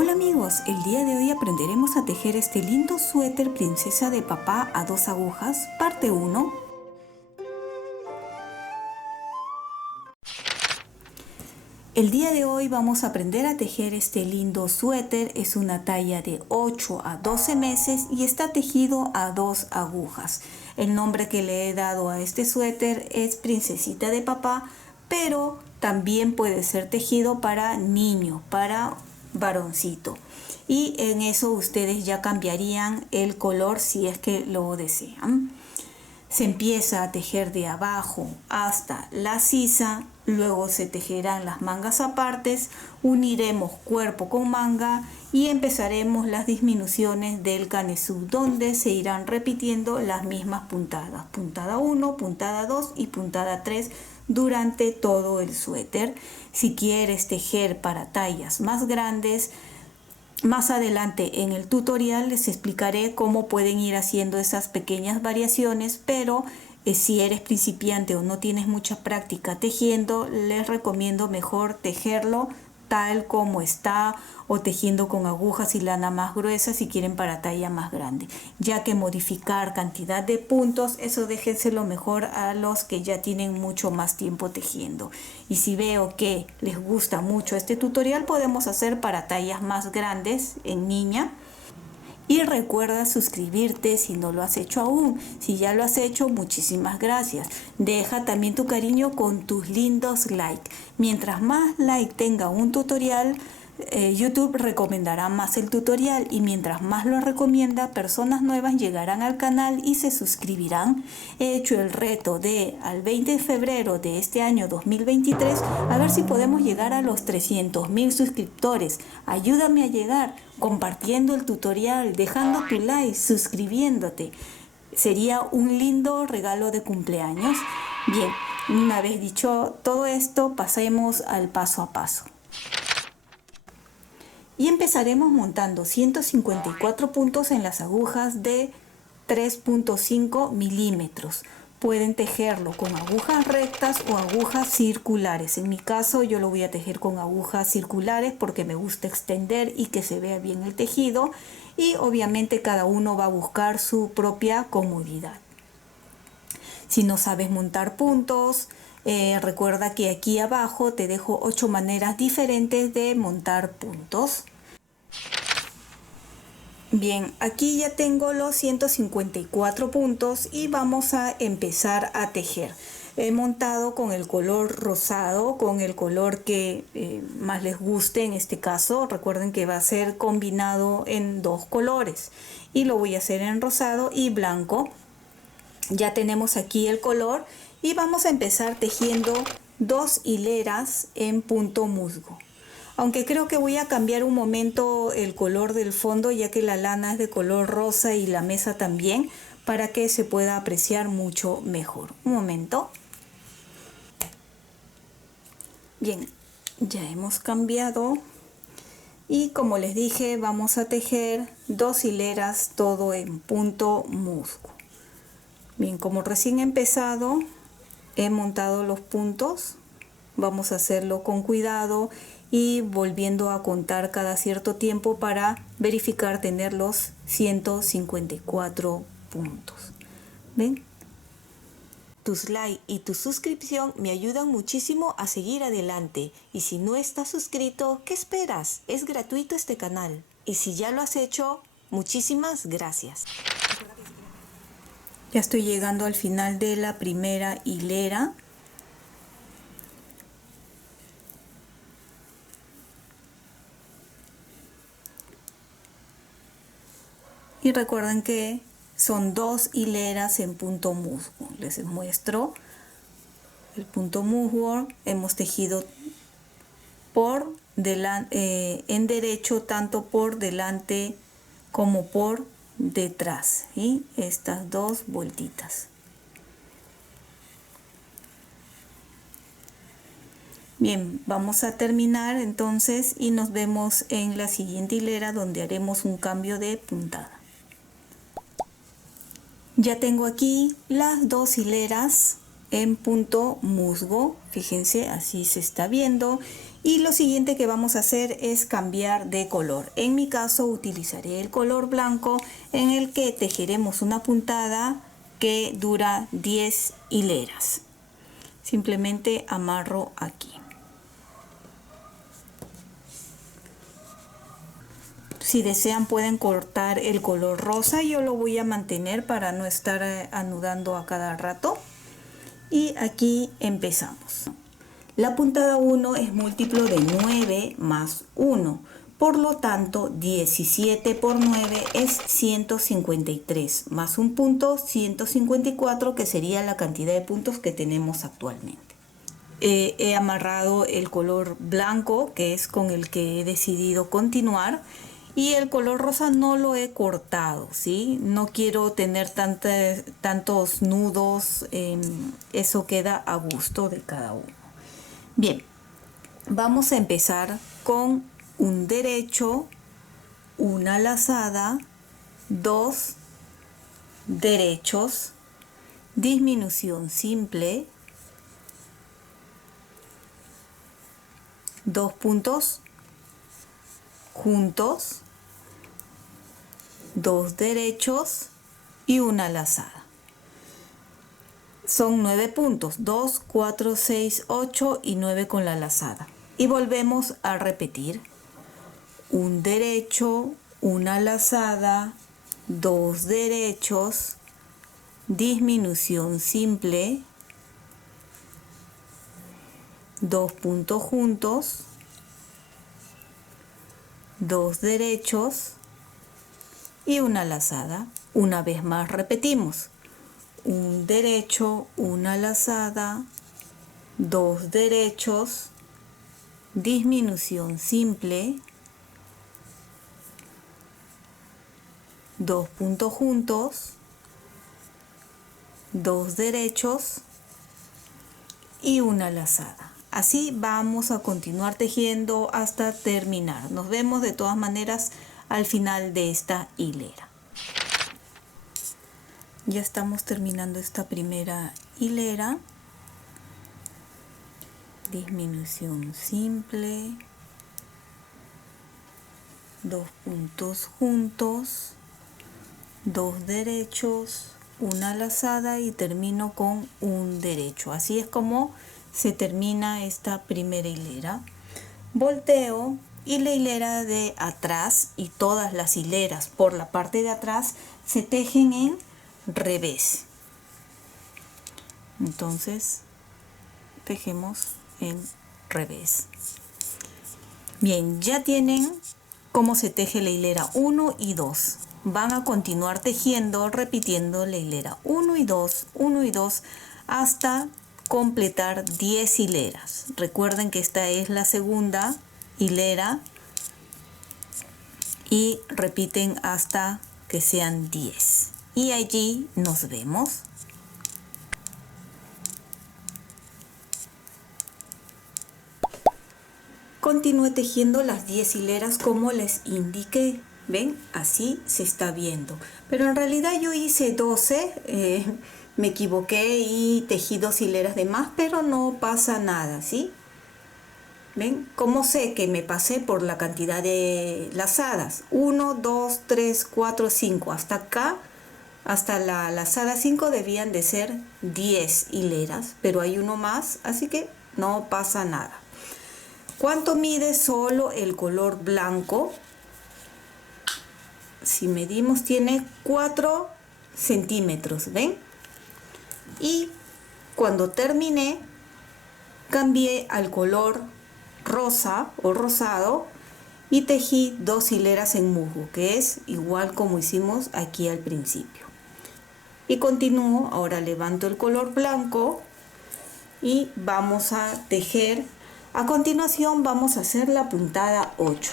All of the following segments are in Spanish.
Hola amigos, el día de hoy aprenderemos a tejer este lindo suéter princesa de papá a 2 agujas, parte 1. El día de hoy vamos a aprender a tejer este lindo suéter, es una talla de 8 a 12 meses y está tejido a 2 agujas. El nombre que le he dado a este suéter es princesita de papá, pero también puede ser tejido para niño, para varoncito. Y en eso ustedes ya cambiarían el color si es que lo desean. Se empieza a tejer de abajo hasta la sisa, luego se tejerán las mangas apartes, uniremos cuerpo con manga y empezaremos las disminuciones del canesú, donde se irán repitiendo las mismas puntadas, puntada 1, puntada 2 y puntada 3 durante todo el suéter. Si quieres tejer para tallas más grandes, más adelante en el tutorial les explicaré cómo pueden ir haciendo esas pequeñas variaciones, pero si eres principiante o no tienes mucha práctica tejiendo, les recomiendo mejor tejerlo tal como está o tejiendo con agujas y lana más gruesa si quieren para talla más grande, ya que modificar cantidad de puntos, eso déjenselo mejor a los que ya tienen mucho más tiempo tejiendo. Y si veo que les gusta mucho este tutorial, podemos hacer para tallas más grandes en niña. Y recuerda suscribirte si no lo has hecho aún. Si ya lo has hecho, muchísimas gracias. Deja también tu cariño con tus lindos likes. Mientras más like tenga un tutorial, YouTube recomendará más el tutorial, y mientras más lo recomienda, personas nuevas llegarán al canal y se suscribirán. He hecho el reto de al 20 de febrero de este año 2023, a ver si podemos llegar a los 300.000 suscriptores. Ayúdame a llegar compartiendo el tutorial, dejando tu like, suscribiéndote. Sería un lindo regalo de cumpleaños. Bien, una vez dicho todo esto, pasemos al paso a paso. Y empezaremos montando 154 puntos en las agujas de 3.5 milímetros. Pueden tejerlo con agujas rectas o agujas circulares. En mi caso yo lo voy a tejer con agujas circulares porque me gusta extender y que se vea bien el tejido, y obviamente cada uno va a buscar su propia comodidad. Si no sabes montar puntos, recuerda que aquí abajo te dejo 8 maneras diferentes de montar puntos. Bien, aquí ya tengo los 154 puntos y vamos a empezar a tejer. He montado con el color rosado, con el color que más les guste en este caso. Recuerden que va a ser combinado en 2 colores y lo voy a hacer en rosado y blanco. Ya tenemos aquí el color y vamos a empezar tejiendo 2 hileras en punto musgo. Aunque creo que voy a cambiar un momento el color del fondo, ya que la lana es de color rosa y la mesa también, para que se pueda apreciar mucho mejor. Un momento. Bien, ya hemos cambiado. Y como les dije, vamos a tejer 2 hileras todo en punto musgo. Bien, como recién he empezado, he montado los puntos. Vamos a hacerlo con cuidado y volviendo a contar cada cierto tiempo para verificar tener los 154 puntos. ¿Ven? Tus likes y tu suscripción me ayudan muchísimo a seguir adelante. Y si no estás suscrito, ¿qué esperas? Es gratuito este canal. Y si ya lo has hecho, muchísimas gracias. Ya estoy llegando al final de la primera hilera. Y recuerden que son 2 hileras en punto musgo. Les muestro el punto musgo. Hemos tejido en derecho, tanto por delante como por detrás. ¿Sí? Estas 2 vueltitas. Bien, vamos a terminar entonces y nos vemos en la siguiente hilera, donde haremos un cambio de puntada. Ya tengo aquí las 2 hileras en punto musgo, fíjense, así se está viendo, Y lo siguiente que vamos a hacer es cambiar de color. En mi caso utilizaré el color blanco, en el que tejeremos una puntada que dura 10 hileras. Simplemente amarro aquí. Si desean pueden cortar el color rosa, yo lo voy a mantener para no estar anudando a cada rato. Y aquí empezamos. La puntada 1 es múltiplo de 9 más 1, por lo tanto 17 por 9 es 153, más un punto 154, que sería la cantidad de puntos que tenemos actualmente. He amarrado el color blanco, que es con el que he decidido continuar, y el color rosa no lo he cortado, ¿sí? No quiero tener tantos nudos, eso queda a gusto de cada uno. Bien, vamos a empezar con un derecho, una lazada, 2 derechos, disminución simple, 2 puntos juntos, 2 derechos y una lazada. Son 9 puntos, 2, 4, 6, 8 y 9 con la lazada. Y volvemos a repetir. Un derecho, una lazada, 2 derechos, disminución simple, 2 puntos juntos, 2 derechos y una lazada. Una vez más repetimos. Un derecho, una lazada, 2 derechos, disminución simple, 2 puntos juntos, 2 derechos y una lazada. Así vamos a continuar tejiendo hasta terminar. Nos vemos de todas maneras al final de esta hilera. Ya estamos terminando esta primera hilera. Disminución simple, 2 puntos juntos, 2 derechos, una lazada y termino con un derecho. Así es como se termina esta primera hilera. Volteo y la hilera de atrás y todas las hileras por la parte de atrás se tejen en revés. Entonces tejemos en revés. Bien, ya tienen cómo se teje la hilera 1 y 2. Van a continuar tejiendo, repitiendo la hilera 1 y 2, 1 y 2 hasta completar 10 hileras. Recuerden que esta es la segunda hilera y repiten hasta que sean 10. Y allí nos vemos. Continúe tejiendo las 10 hileras como les indiqué. ¿Ven? Así se está viendo. Pero en realidad yo hice 12. Me equivoqué y tejí 2 hileras de más, pero no pasa nada, ¿sí? ¿Ven? ¿Cómo sé que me pasé por la cantidad de lazadas? 1, 2, 3, 4, 5. Hasta acá, hasta la lazada 5 debían de ser 10 hileras, pero hay uno más, así que no pasa nada. ¿Cuánto mide solo el color blanco? Si medimos, tiene 4 centímetros, ¿ven? Y cuando terminé, cambié al color rosa o rosado y tejí 2 hileras en musgo, que es igual como hicimos aquí al principio. Y continúo, ahora levanto el color blanco y vamos a tejer. A continuación vamos a hacer la puntada 8.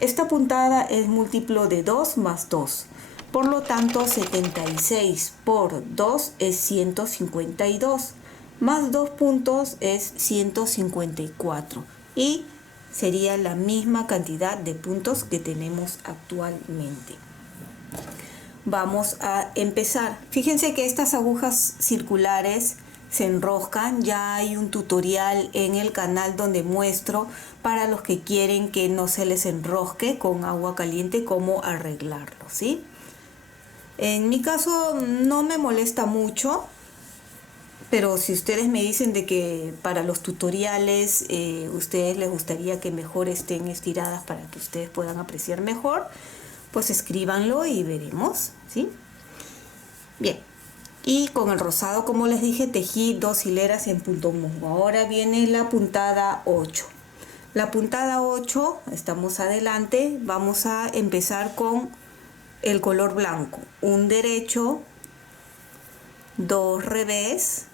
Esta puntada es múltiplo de 2 más 2. Por lo tanto, 76 por 2 es 152. Más 2 puntos es 154. Y sería la misma cantidad de puntos que tenemos actualmente. Vamos a empezar. Fíjense que estas agujas circulares se enroscan. Ya hay un tutorial en el canal donde muestro para los que quieren que no se les enrosque con agua caliente cómo arreglarlo, ¿sí? En mi caso no me molesta mucho, pero si ustedes me dicen de que para los tutoriales ustedes les gustaría que mejor estén estiradas para que ustedes puedan apreciar mejor, pues escríbanlo y veremos, ¿sí? Bien, y con el rosado, como les dije, tejí 2 hileras en punto musgo. Ahora viene la puntada 8. La puntada 8, estamos adelante, vamos a empezar con el color blanco. Un derecho, 2 revés,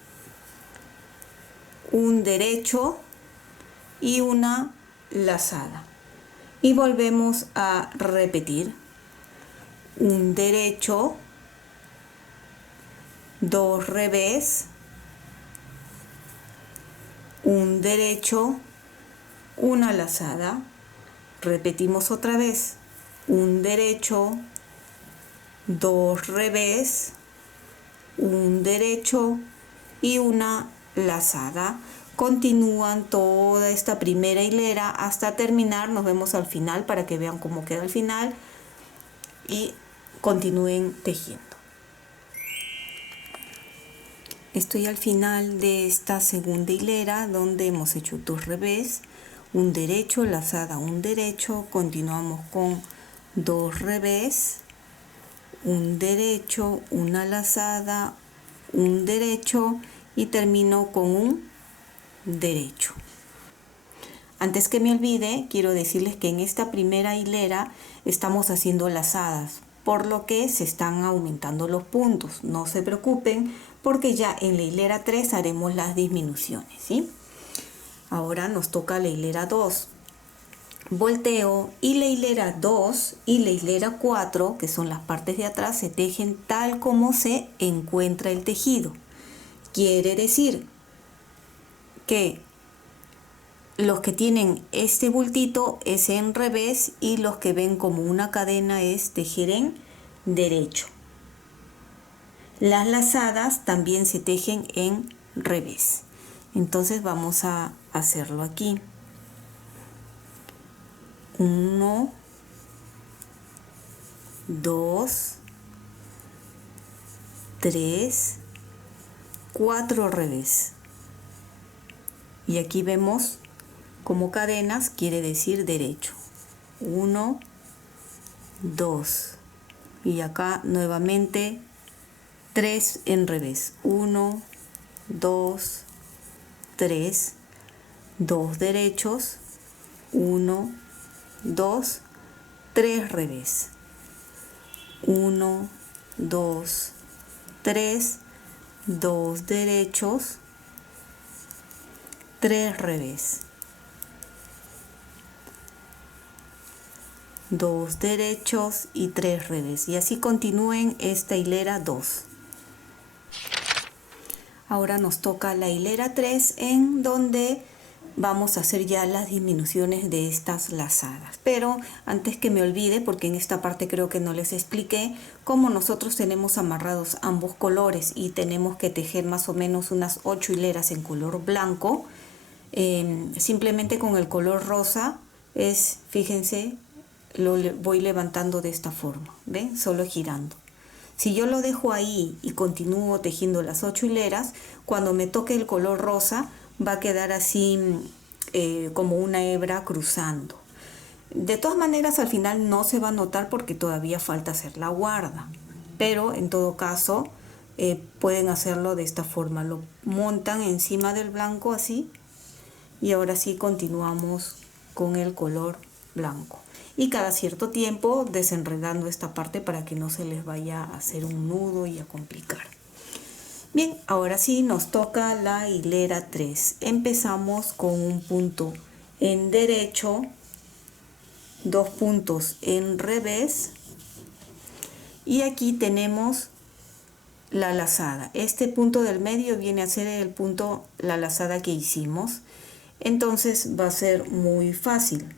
un derecho y una lazada. Y volvemos a repetir. Un derecho, 2 revés, un derecho, una lazada. Repetimos otra vez. Un derecho, 2 revés, un derecho y una lazada. Continúan toda esta primera hilera hasta terminar. Nos vemos al final para que vean cómo queda al final y continúen tejiendo. Estoy al final de esta segunda hilera donde hemos hecho 2 revés, un derecho, lazada, un derecho. Continuamos con 2 revés, un derecho, una lazada, un derecho y termino con un derecho. Antes que me olvide, quiero decirles que en esta primera hilera estamos haciendo lazadas, por lo que se están aumentando los puntos. No se preocupen, porque ya en la hilera 3 haremos las disminuciones, ¿sí? Ahora nos toca la hilera 2. Volteo y la hilera 2 y la hilera 4, que son las partes de atrás, se tejen tal como se encuentra el tejido. Quiere decir que los que tienen este bultito es en revés y los que ven como una cadena es tejer en derecho. Las lazadas también se tejen en revés. Entonces vamos a hacerlo aquí. 1, 2, 3, 4 revés. Y aquí vemos como cadenas, quiere decir derecho. 1, 2. Y acá nuevamente 3 en revés. 1, 2, 3, 2 derechos, 1, 2, 3 revés. 1, 2, 3, 2 derechos, 3 revés. 2 derechos y 3 revés. Y así continúen esta hilera 2. Ahora nos toca la hilera 3 en donde vamos a hacer ya las disminuciones de estas lazadas. Pero antes que me olvide, porque en esta parte creo que no les expliqué, como nosotros tenemos amarrados ambos colores y tenemos que tejer más o menos unas 8 hileras en color blanco, simplemente con el color rosa es, fíjense, lo voy levantando de esta forma, ¿ven? Solo girando. Si yo lo dejo ahí y continúo tejiendo las 8 hileras, cuando me toque el color rosa va a quedar así como una hebra cruzando. De todas maneras al final no se va a notar porque todavía falta hacer la guarda, pero en todo caso pueden hacerlo de esta forma. Lo montan encima del blanco así y ahora sí continuamos con el color blanco. Y cada cierto tiempo desenredando esta parte para que no se les vaya a hacer un nudo y a complicar. Bien, ahora sí nos toca la hilera 3. Empezamos con un punto en derecho, 2 puntos en revés y aquí tenemos la lazada. Este punto del medio viene a ser el punto, la lazada que hicimos. Entonces va a ser muy fácil.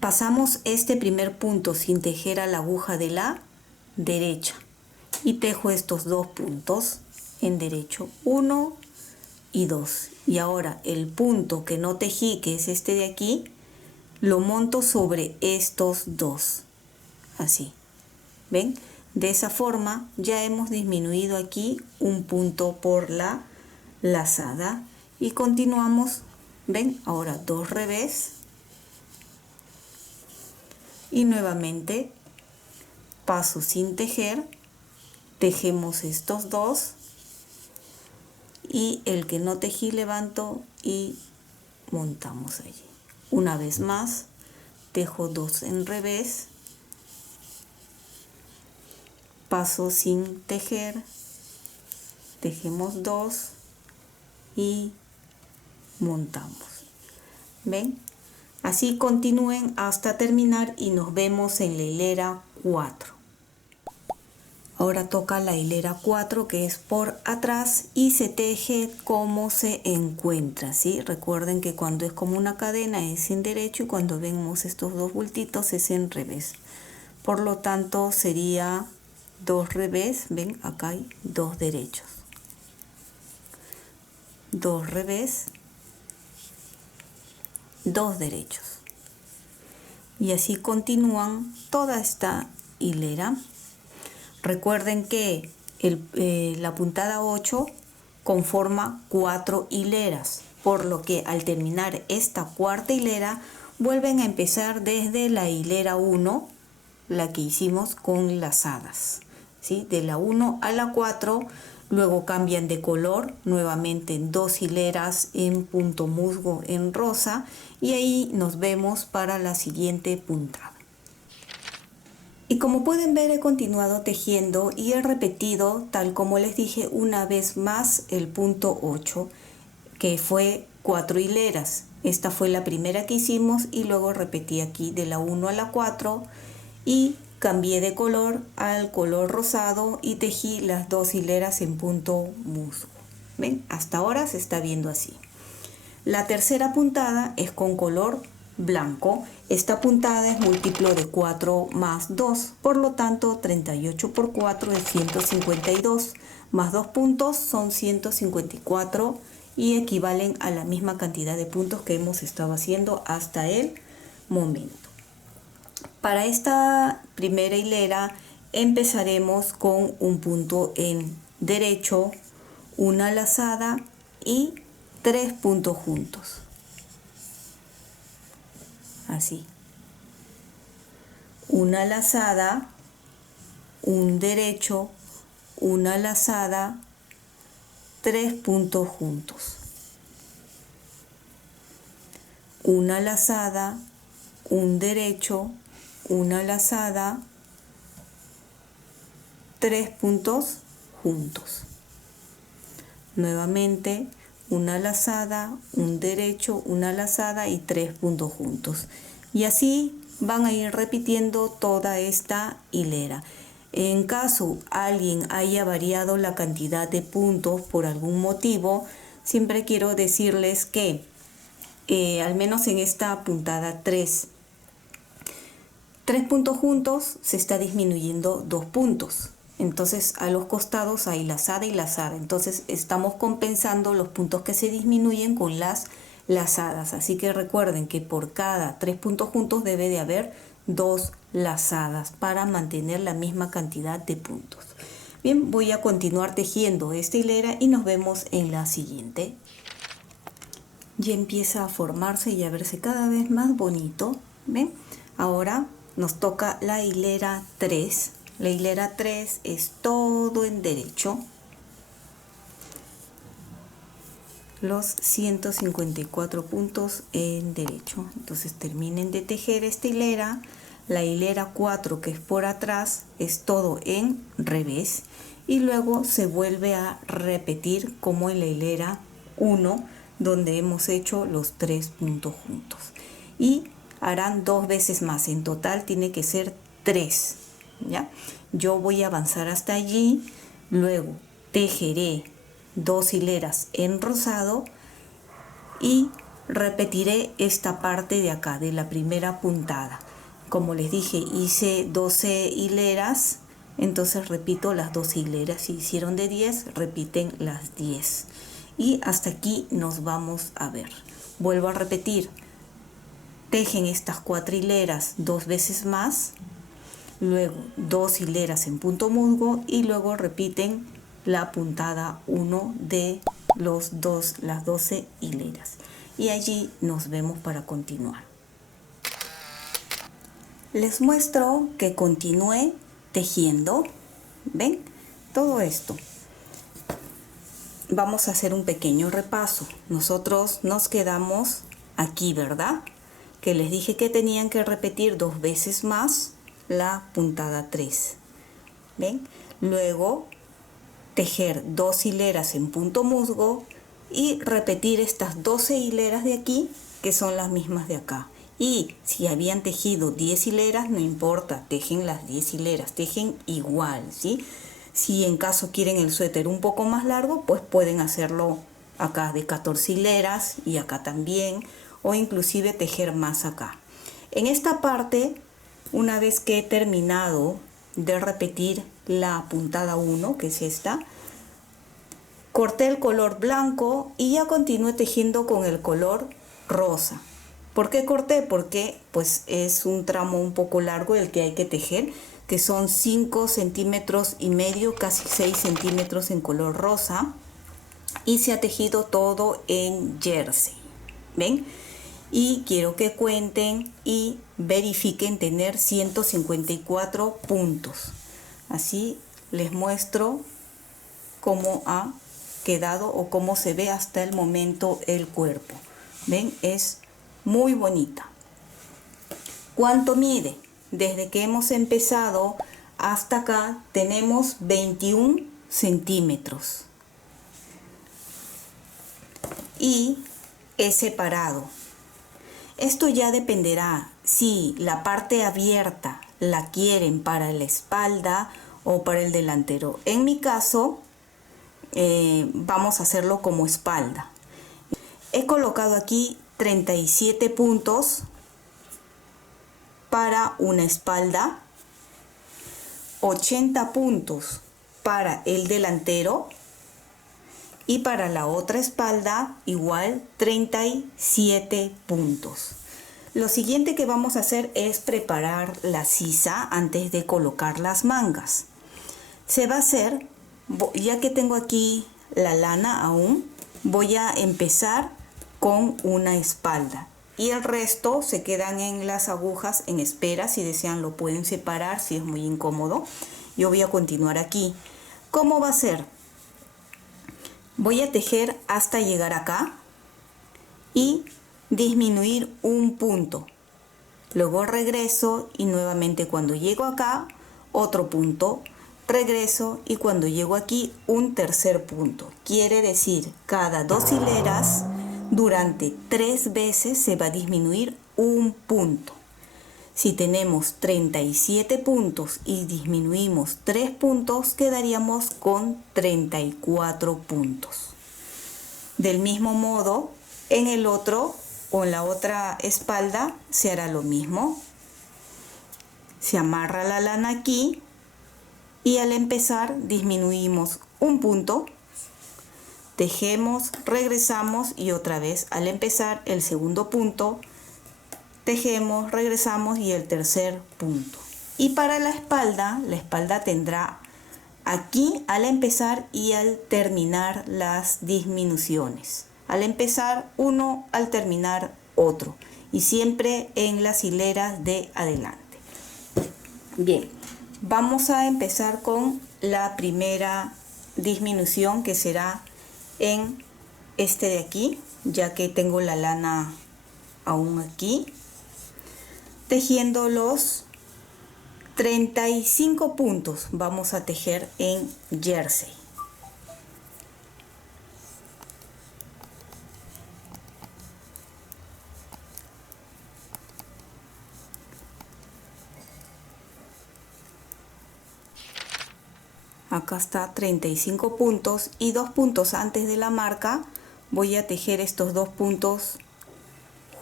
Pasamos este primer punto sin tejer a la aguja de la derecha y tejo estos 2 puntos en derecho, 1, y 2. Y ahora el punto que no tejí, que es este de aquí, lo monto sobre estos dos, así. ¿Ven? De esa forma ya hemos disminuido aquí un punto por la lazada. Y continuamos, ¿ven? Ahora 2 revés. Y nuevamente paso sin tejer, tejemos estos dos. Y el que no tejí levanto y montamos allí. Una vez más, tejo 2 en revés. Paso sin tejer, tejemos 2 y montamos. ¿Ven? Así continúen hasta terminar y nos vemos en la hilera 4. Ahora toca la hilera 4, que es por atrás, y se teje como se encuentra, ¿sí? Recuerden que cuando es como una cadena es en derecho y cuando vemos estos dos bultitos es en revés. Por lo tanto sería 2 revés, ven, acá hay 2 derechos. 2 revés, 2 derechos. Y así continúan toda esta hilera. Recuerden que la puntada 8 conforma 4 hileras, por lo que al terminar esta cuarta hilera vuelven a empezar desde la hilera 1, la que hicimos con lazadas, ¿sí? De la 1 a la 4, luego cambian de color, nuevamente en 2 hileras en punto musgo en rosa, y ahí nos vemos para la siguiente puntada. Y como pueden ver, he continuado tejiendo y he repetido, tal como les dije, una vez más el punto 8, que fue 4 hileras. Esta fue la primera que hicimos y luego repetí aquí de la 1 a la 4 y cambié de color al color rosado y tejí las 2 hileras en punto musgo. ¿Ven? Hasta ahora se está viendo así. La tercera puntada es con color blanco. Esta puntada es múltiplo de 4 más 2, por lo tanto 38 por 4 es 152, más 2 puntos son 154 y equivalen a la misma cantidad de puntos que hemos estado haciendo hasta el momento. Para esta primera hilera empezaremos con un punto en derecho, una lazada y 3 puntos juntos. Así. Una lazada, un derecho, una lazada, 3 puntos juntos. Una lazada, un derecho, una lazada, 3 puntos juntos. Nuevamente, una lazada, un derecho, una lazada y 3 puntos juntos. Y así van a ir repitiendo toda esta hilera. En caso alguien haya variado la cantidad de puntos por algún motivo, siempre quiero decirles que al menos en esta puntada 3 puntos juntos se está disminuyendo 2 puntos. Entonces a los costados hay lazada y lazada. Entonces estamos compensando los puntos que se disminuyen con las lazadas. Así que recuerden que por cada 3 puntos juntos debe de haber 2 lazadas para mantener la misma cantidad de puntos. Bien, voy a continuar tejiendo esta hilera y nos vemos en la siguiente. Ya empieza a formarse y a verse cada vez más bonito. ¿Ven? Ahora nos toca la hilera 3. La hilera 3 es todo en derecho. Los 154 puntos en derecho. Entonces terminen de tejer esta hilera. La hilera 4, que es por atrás, es todo en revés. Y luego se vuelve a repetir como en la hilera 1, donde hemos hecho los 3 puntos juntos. Y harán 2 veces más. En total tiene que ser 3. ¿Ya? Yo voy a avanzar hasta allí, luego tejeré 2 hileras en rosado y repetiré esta parte de acá, de la primera puntada. Como les dije, hice 12 hileras, entonces repito las 12 hileras. Si hicieron de 10, repiten las 10. y hasta aquí nos vamos a ver. Vuelvo a repetir, tejen estas 4 hileras 2 veces más, luego 2 hileras en punto musgo y luego repiten la puntada 1 de las 12 hileras, y allí nos vemos para continuar. Les muestro que continúe tejiendo. ¿Ven? Todo esto. Vamos a hacer un pequeño repaso. Nosotros nos quedamos aquí, ¿verdad? Que les dije que tenían que repetir 2 veces más la puntada 3. ¿Ven? Luego tejer 2 hileras en punto musgo y repetir estas 12 hileras de aquí, que son las mismas de acá. Y si habían tejido 10 hileras, no importa, tejen las 10 hileras, tejen igual, ¿sí? Si en caso quieren el suéter un poco más largo, pues pueden hacerlo acá de 14 hileras y acá también, o inclusive tejer más acá. En esta parte, una vez que he terminado de repetir la puntada 1, que es esta, corté el color blanco y ya continué tejiendo con el color rosa. ¿Por qué corté? Porque pues es un tramo un poco largo el que hay que tejer, que son 5 centímetros y medio, casi 6 centímetros en color rosa, y se ha tejido todo en jersey. ¿Ven? Y quiero que cuenten y verifiquen tener 154 puntos. Así les muestro cómo ha quedado o cómo se ve hasta el momento el cuerpo. ¿Ven? Es muy bonita. ¿Cuánto mide? Desde que hemos empezado hasta acá tenemos 21 centímetros. Y he separado. Esto ya dependerá si la parte abierta la quieren para la espalda o para el delantero. En mi caso, vamos a hacerlo como espalda. He colocado aquí 37 puntos para una espalda, 80 puntos para el delantero y para la otra espalda igual 37 puntos. Lo siguiente que vamos a hacer es preparar la sisa antes de colocar las mangas. Se va a hacer, ya que tengo aquí la lana aún, voy a empezar con una espalda y el resto se quedan en las agujas en espera. Si desean lo pueden separar si es muy incómodo. Yo voy a continuar aquí. ¿Cómo va a ser? Voy a tejer hasta llegar acá y disminuir un punto, luego regreso y nuevamente cuando llego acá otro punto, regreso y cuando llego aquí un tercer punto. Quiere decir, cada 2 hileras durante 3 veces se va a disminuir un punto. Si tenemos 37 puntos y disminuimos 3 puntos, quedaríamos con 34 puntos. Del mismo modo, en el otro o en la otra espalda se hará lo mismo. Se amarra la lana aquí y al empezar disminuimos un punto, tejemos, regresamos y otra vez al empezar el segundo punto, tejemos, regresamos y el tercer punto. Y para la espalda tendrá aquí al empezar y al terminar las disminuciones. Al empezar uno, al terminar otro. Y siempre en las hileras de adelante. Bien, vamos a empezar con la primera disminución, que será en este de aquí, ya que tengo la lana aún aquí. Tejiendo los 35 puntos vamos a tejer en jersey. Acá está 35 puntos y 2 puntos antes de la marca voy a tejer estos 2 puntos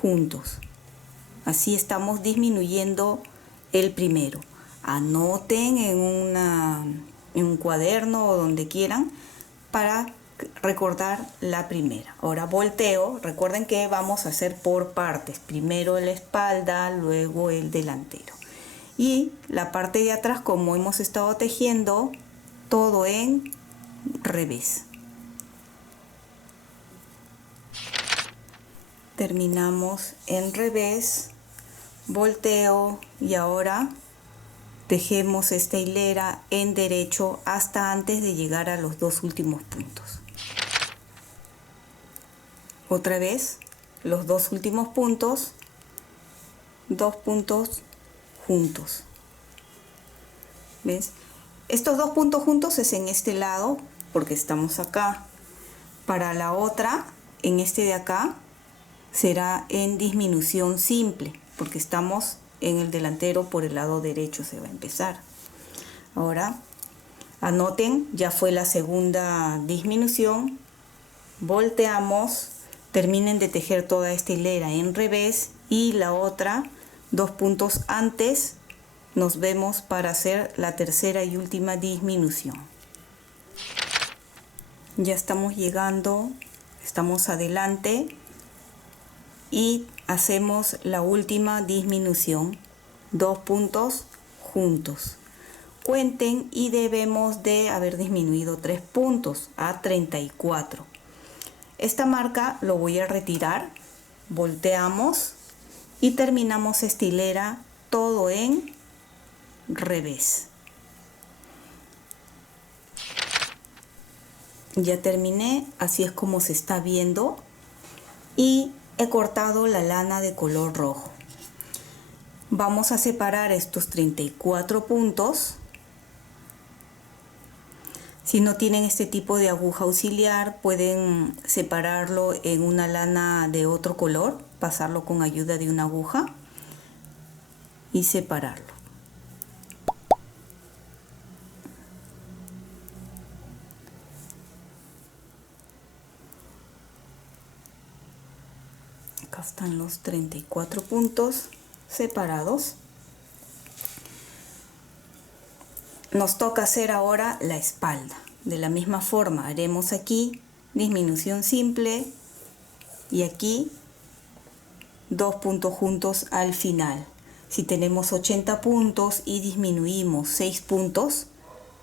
juntos. Así estamos disminuyendo el primero. Anoten en un cuaderno o donde quieran para recordar la primera. Ahora volteo, recuerden que vamos a hacer por partes, primero la espalda, luego el delantero. Y la parte de atrás, como hemos estado tejiendo, todo en revés. Terminamos en revés, volteo y ahora tejemos esta hilera en derecho hasta antes de llegar a los dos últimos puntos. Otra vez, los dos últimos puntos, dos puntos juntos. ¿Ves? Estos dos puntos juntos es en este lado porque estamos acá. Para la otra, en este de acá, será en disminución simple porque estamos en el delantero, por el lado derecho se va a empezar. Ahora anoten, ya fue la segunda disminución, volteamos, terminen de tejer toda esta hilera en revés y la otra, dos puntos antes, nos vemos para hacer la tercera y última disminución. Ya estamos llegando, estamos adelante y hacemos la última disminución, dos puntos juntos. Cuenten y debemos de haber disminuido 3 puntos a 34. Esta marca lo voy a retirar, volteamos y terminamos esta hilera todo en revés. Ya terminé, así es como se está viendo y he cortado la lana de color rojo. Vamos a separar estos 34 puntos. Si no tienen este tipo de aguja auxiliar, pueden separarlo en una lana de otro color, pasarlo con ayuda de una aguja y separarlo. Acá están los 34 puntos separados. Nos toca hacer ahora la espalda. De la misma forma haremos aquí disminución simple y aquí dos puntos juntos al final. Si tenemos 80 puntos y disminuimos 6 puntos,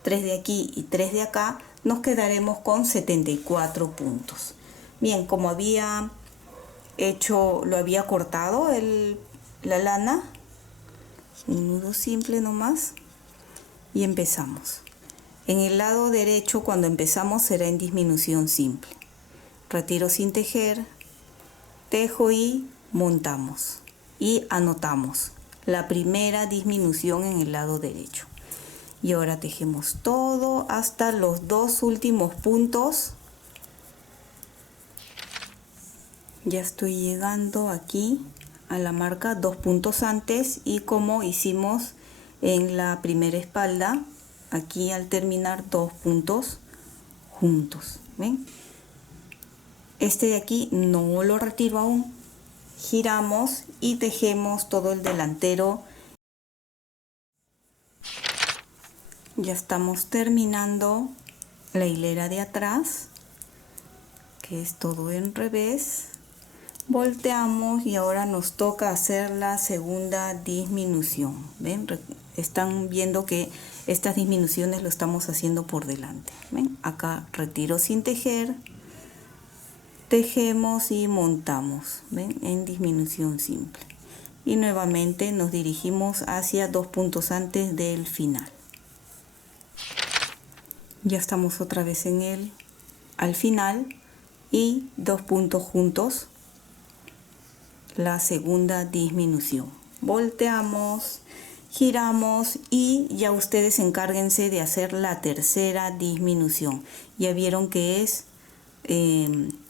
3 de aquí y 3 de acá, nos quedaremos con 74 puntos. Bien, como había lo había cortado la lana, un nudo simple nomás y empezamos. En el lado derecho, cuando empezamos, será en disminución simple. Retiro sin tejer, tejo y montamos y anotamos la primera disminución en el lado derecho. Y ahora tejemos todo hasta los dos últimos puntos. Ya estoy llegando aquí a la marca 2 puntos antes y como hicimos en la primera espalda, aquí al terminar 2 puntos juntos. ¿Ven? Este de aquí no lo retiro aún. Giramos y tejemos todo el delantero. Ya estamos terminando la hilera de atrás, que es todo en revés. Volteamos y ahora nos toca hacer la segunda disminución. ¿Ven? Están viendo que estas disminuciones lo estamos haciendo por delante. ¿Ven? Acá retiro sin tejer, tejemos y montamos. ¿Ven? En disminución simple. Y nuevamente nos dirigimos hacia 2 puntos antes del final. Ya estamos otra vez al final y 2 puntos juntos. La segunda disminución. Volteamos, giramos y ya ustedes encárguense de hacer la tercera disminución. Ya vieron que es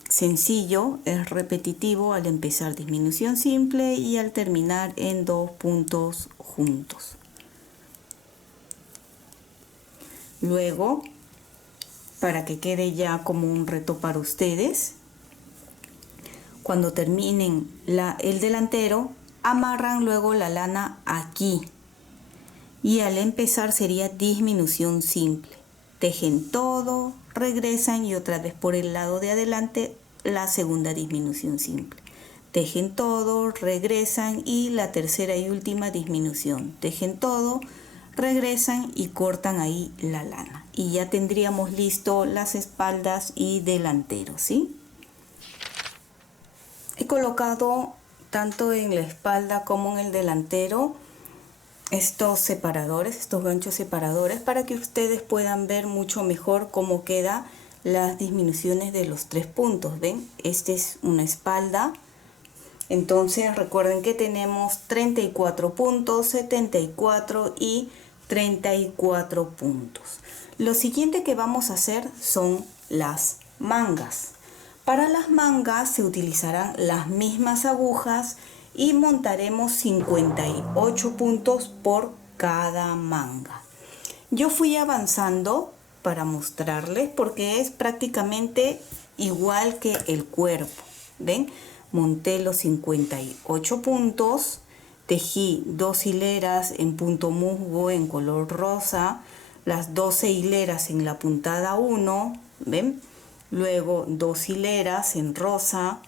sencillo, es repetitivo al empezar disminución simple y al terminar en 2 puntos juntos. Luego, para que quede ya como un reto para ustedes, cuando terminen el delantero, amarran luego la lana aquí y al empezar sería disminución simple. tejen todo, regresan y otra vez por el lado de adelante la segunda disminución simple. Tejen todo, regresan y la tercera y última disminución. Tejen todo, regresan y cortan ahí la lana. Y ya tendríamos listo las espaldas y delanteros, ¿sí? He colocado tanto en la espalda como en el delantero estos separadores, estos ganchos separadores, para que ustedes puedan ver mucho mejor cómo quedan las disminuciones de los 3 puntos. ¿Ven? Esta es una espalda. Entonces recuerden que tenemos 34 puntos, 74 y 34 puntos. Lo siguiente que vamos a hacer son las mangas. Para las mangas se utilizarán las mismas agujas y montaremos 58 puntos por cada manga. Yo fui avanzando para mostrarles porque es prácticamente igual que el cuerpo. ¿Ven? Monté los 58 puntos, tejí 2 hileras en punto musgo en color rosa, las 12 hileras en la puntada 1, ¿ven? Luego 2 hileras en rosa,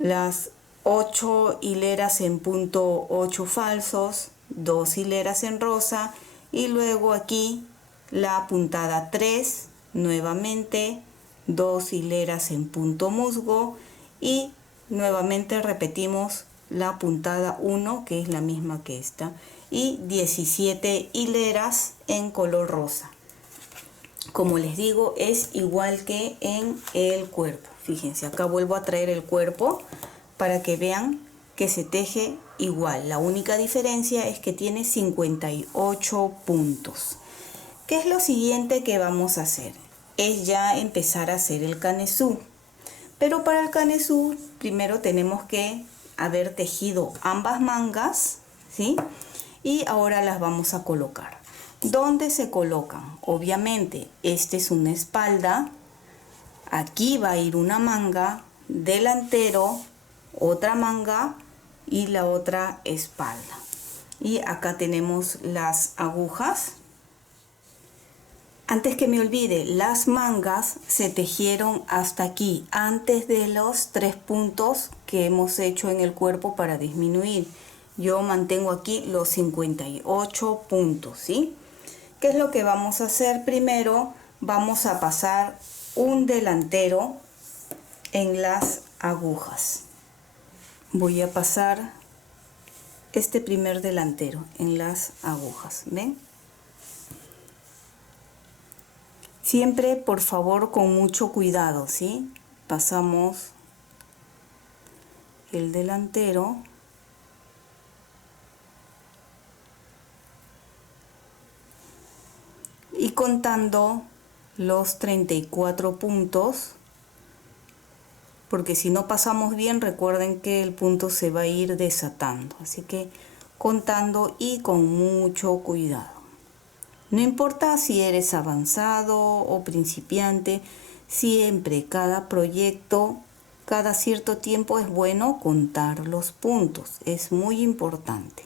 las 8 hileras en punto 8 falsos, 2 hileras en rosa y luego aquí la puntada 3, nuevamente 2 hileras en punto musgo y nuevamente repetimos la puntada 1 que es la misma que esta y 17 hileras en color rosa. Como les digo, es igual que en el cuerpo. Fíjense, acá vuelvo a traer el cuerpo para que vean que se teje igual. La única diferencia es que tiene 58 puntos. ¿Qué es lo siguiente que vamos a hacer? Es ya empezar a hacer el canesú. Pero para el canesú primero tenemos que haber tejido ambas mangas, ¿sí? Y ahora las vamos a colocar. ¿Dónde se colocan? Obviamente, esta es una espalda. Aquí va a ir una manga, delantero, otra manga y la otra espalda. Y acá tenemos las agujas. Antes que me olvide, las mangas se tejieron hasta aquí, antes de los 3 puntos que hemos hecho en el cuerpo para disminuir. Yo mantengo aquí los 58 puntos, ¿sí? ¿Qué es lo que vamos a hacer? Primero vamos a pasar un delantero en las agujas. Voy a pasar este primer delantero en las agujas, ¿ven? Siempre, por favor, con mucho cuidado, ¿sí? Pasamos el delantero. Y contando los 34 puntos, porque si no pasamos bien, recuerden que el punto se va a ir desatando. Así que contando y con mucho cuidado. No importa si eres avanzado o principiante, siempre cada proyecto, cada cierto tiempo es bueno contar los puntos. Es muy importante.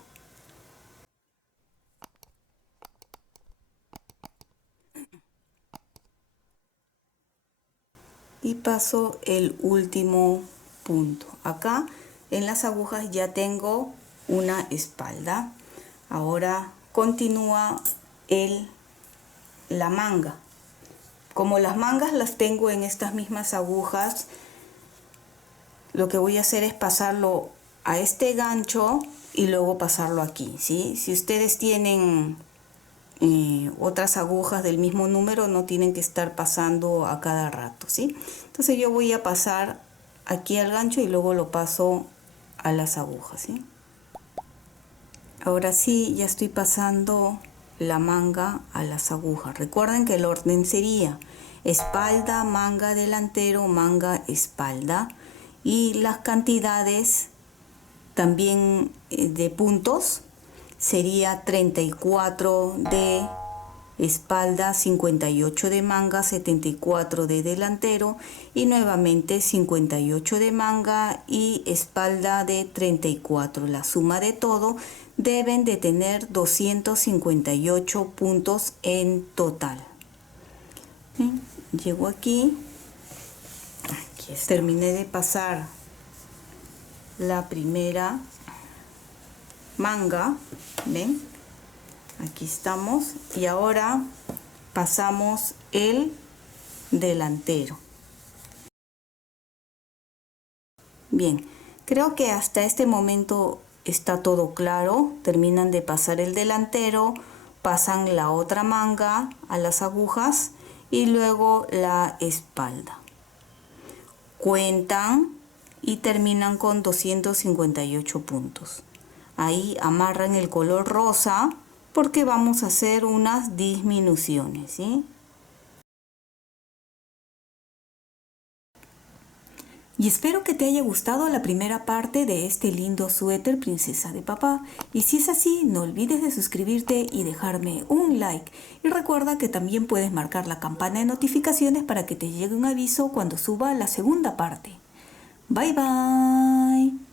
Y paso el último punto. Acá en las agujas ya tengo una espalda. Ahora continúa la manga. Como las mangas las tengo en estas mismas agujas, lo que voy a hacer es pasarlo a este gancho y luego pasarlo aquí, ¿sí? Si ustedes tienen otras agujas del mismo número, no tienen que estar pasando a cada rato, ¿sí? Entonces yo voy a pasar aquí al gancho y luego lo paso a las agujas, ¿sí? Ahora sí, ya estoy pasando la manga a las agujas. Recuerden que el orden sería espalda, manga, delantero, manga, espalda. Y las cantidades también de puntos sería 34 de espalda, 58 de manga, 74 de delantero y nuevamente 58 de manga y espalda de 34. La suma de todo deben de tener 258 puntos en total. Bien, llego aquí, terminé de pasar la primera manga, ¿ven? Aquí estamos, y ahora pasamos el delantero. Bien, creo que hasta este momento está todo claro. Terminan de pasar el delantero, pasan la otra manga a las agujas y luego la espalda. Cuentan y terminan con 258 puntos. Ahí amarran el color rosa porque vamos a hacer unas disminuciones, ¿sí? Y espero que te haya gustado la primera parte de este lindo suéter princesa de papá. Y si es así, no olvides de suscribirte y dejarme un like. Y recuerda que también puedes marcar la campana de notificaciones para que te llegue un aviso cuando suba la segunda parte. Bye bye.